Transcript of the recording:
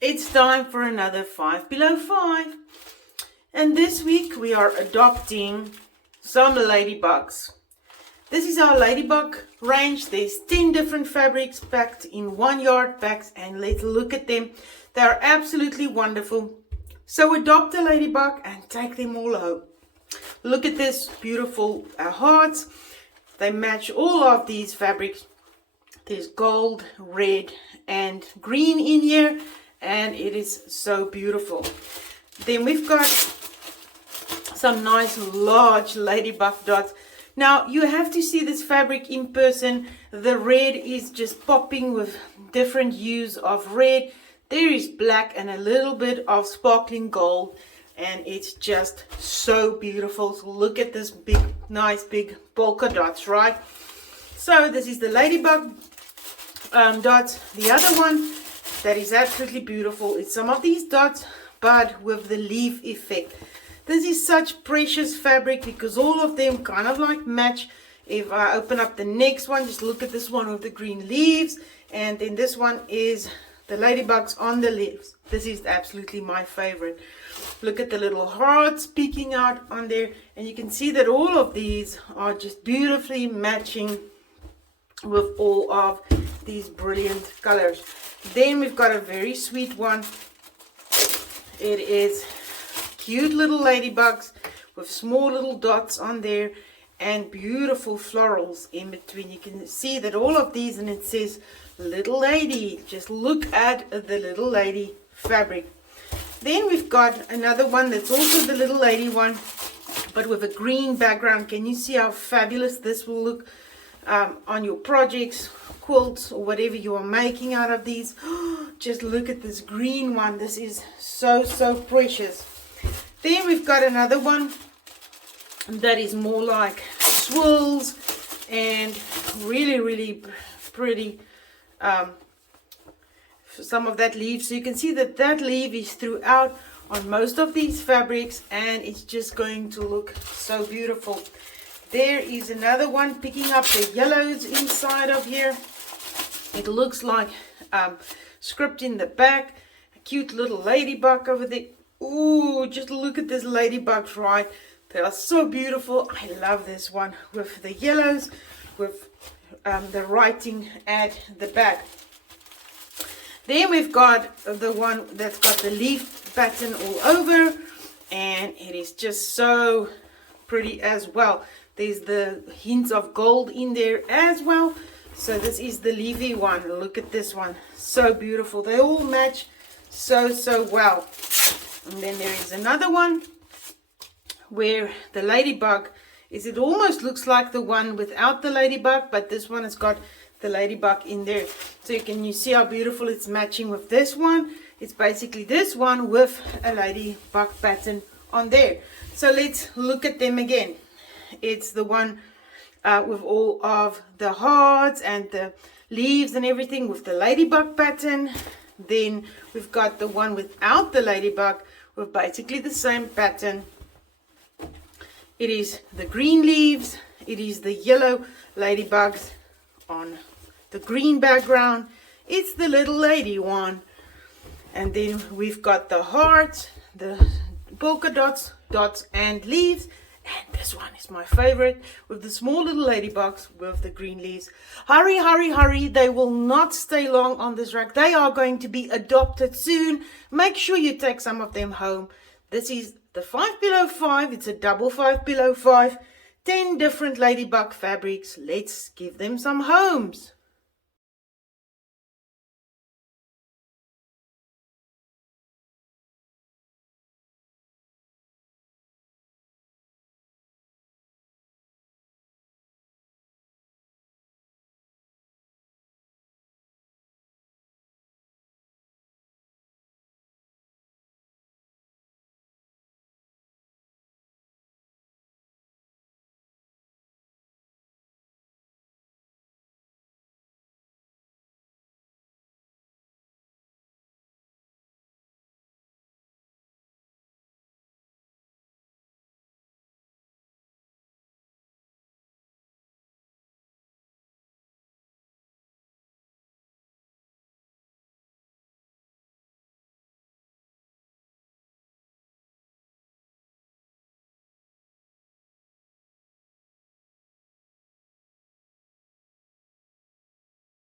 It's time for another 5 below 5. And this week we are adopting some ladybugs. This is our ladybug range. There's 10 different fabrics packed in 1 yard packs, and let's look at them. They are absolutely wonderful. So adopt a ladybug and take them all home. Look at this beautiful hearts. They match all of these fabrics. There's gold, red and green in here, and it is so beautiful. Then we've got some nice large ladybug dots. Now you have to see this fabric in person. The red is just popping with different hues of red. There is black and a little bit of sparkling gold, and it's just so beautiful. So look at this big, nice big polka dots, right? So this is the ladybug dots. The other one that is absolutely beautiful is some of these dots, but with the leaf effect. This is such precious fabric because all of them kind of like match. If I open up the next one, just look at this one with the green leaves, and then this one is the ladybugs on the leaves. This is absolutely my favorite. Look at the little hearts peeking out on there, and you can see that all of these are just beautifully matching with all of these brilliant colors. Then we've got a very sweet one. It is cute little ladybugs with small little dots on there and beautiful florals in between. You can see that all of these, and it says little lady. Just look at the little lady fabric. Then we've got another one that's also the little lady one, but with a green background. Can you see how fabulous this will look on your projects, quilts, or whatever you are making out of these? Just look at this green one. This is so precious. Then we've got another one that is more like swirls and really pretty. Some of that leaf, so you can see that that leaf is throughout on most of these fabrics, and it's just going to look so beautiful. There is another one picking up the yellows inside of here. It looks like script in the back. A cute little ladybug over there. Ooh, just look at this ladybugs, right? They are so beautiful. I love this one with the yellows, with the writing at the back. Then we've got the one that's got the leaf pattern all over, and it is just so pretty as well. There's the hints of gold in there as well. So this is the leafy one. Look at this one, so beautiful. They all match so well. And then there is another one where the ladybug is, it almost looks like the one without the ladybug, but this one has got the ladybug in there. So you see how beautiful it's matching with this one. It's basically this one with a ladybug pattern on there. So let's look at them again. It's the one with all of the hearts and the leaves and everything with the ladybug pattern. Then we've got the one without the ladybug with basically the same pattern. It is the green leaves. It is the yellow ladybugs on the green background. It's the little lady one. And then we've got the hearts, the polka dots and leaves. And this one is my favorite with the small little ladybugs with the green leaves. Hurry. They will not stay long on this rack. They are going to be adopted soon. Make sure you take some of them home. This is the 5 below 5. It's a double 5 below 5. 10 different ladybug fabrics. Let's give them some homes.